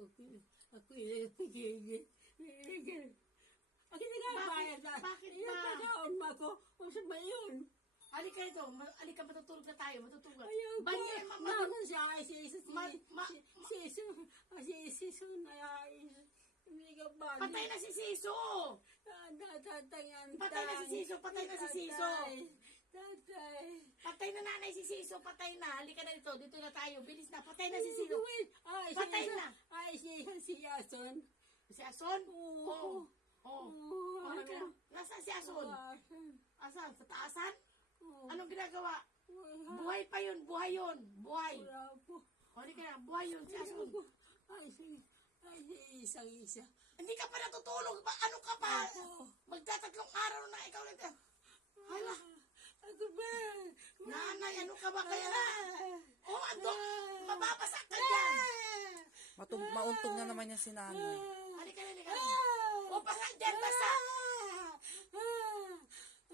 Ako iligigil. Ako nagbayad na. Bakit ba? Ipagaon mo ako. Kung sa ba yun? Halika ito. Halika, matutulog na tayo. Matutulog. Ayaw ko. Banyo, Naman siya ay siso na ay. Hindi ka ba? Patay na si Siso. Tatatangan. Patay na si Siso. Patay na si Siso. Tatay. Patay na nanay si Siso. Patay na. Halika na dito. Dito na tayo. Bilis na. Patay na si Siso. Ay, Patay na. Ay, si Ason. Si Ason? Oo. Oo. Halika. Nasaan si Ason? Asan? Sa taasan? Anong ginagawa? Buhay pa yun. Buhay yun. Buhay. Wala po. Halika na. Buhay yun si Ason. Ay, isang-isa. Hindi ka pa natutulog. Ano ka pa? Magtatatlong araw na ikaw lang. Hala. Ako ba? Nanay, ano ka ba kaya na? Oh, ando. Mababasa ka dyan. Mauntog na naman niya si nanay. Halika na, halika na. O, basa dyan, basa.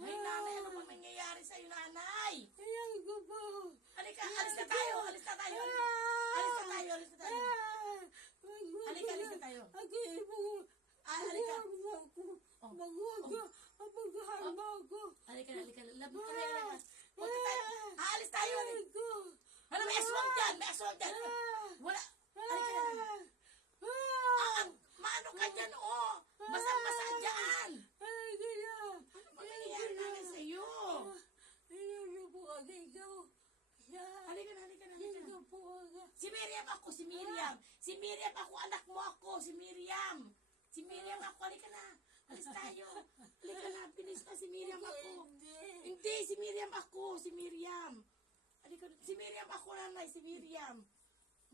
Ay, nanay, ano bang nangyayari sa'yo, nanay? Ayaw ko po. Halika, alis na tayo, alis na tayo. Alis na tayo, alis na tayo. Halika, alis na tayo. Ako ibo. Halika. Maghahan mo ako. Halika na, halika na. Labot ka na, halika. Huwag ka tayo. Aalis tayo. Ano, may aswang dyan, may aswang dyan. Wala. Halika na. Maano ka dyan, oh. Basang-basa dyan. Ay, kaya. Ano ba nangyayari namin sa'yo? Ayaw po ako ikaw. Halika na, halika na, halika na. Ikaw po ako. Si Miriam ako, si Miriam. Si Miriam ako, anak mo ako, si Miriam. Si Miriam ako, halika na. Alis tayo. Halika na, bilis na, si Miriam ako. Hindi, si Miriam ako, si Miriam. Halika na, si Miriam ako, nanay, si Miriam.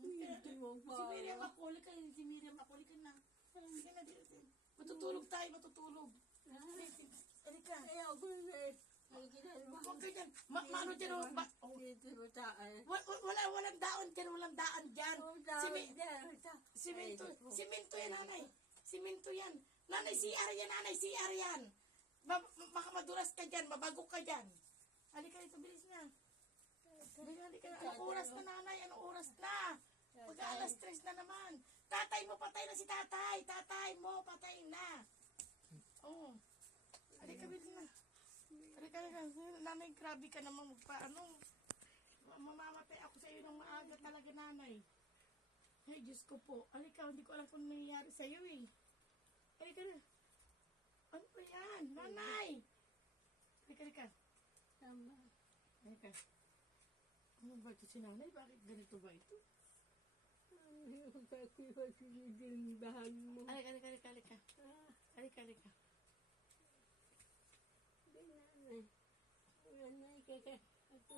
Hindi mo pa. Si Miriam ako, halika na, si Miriam ako, halika na. Halika na, dito. Matutulog tayo, matutulog. Halika. Ayaw ko na. Ay, ginagawa. Huwag ka dyan. Maano dyan, oh. Dito mo tayo. Walang daon dyan, walang daan dyan. Simento yan, nanay. Simento yan. Nanay, CR yan, nanay, CR yan. Baka madulas ka dyan, mabago ka dyan. Halika dito, bilis na. Halika na. Anong oras na, nanay? Anong oras na? Pagka-alas 3 na naman. Tatay mo, patay na si tatay. Tatay mo, patay na. Oo. Halika, bilis na. Halika, halika. Nanay, grabe ka naman magpaano. Mamamatay ako sa iyo ng maaga talaga, nanay. Ay, Diyos ko po. Halika, hindi ko alam kung nangyayari sa iyo eh. Halika na. Ano ba yan? Nanay! Halika, halika. Tama. Halika. Ano ba ito si nanay? Bakit ganito ba ito? Ayaw ko kakiwa sinilimbahan mo. Halika, halika, halika, halika. Halika, halika. Nanay. Nanay, kaka. Ako.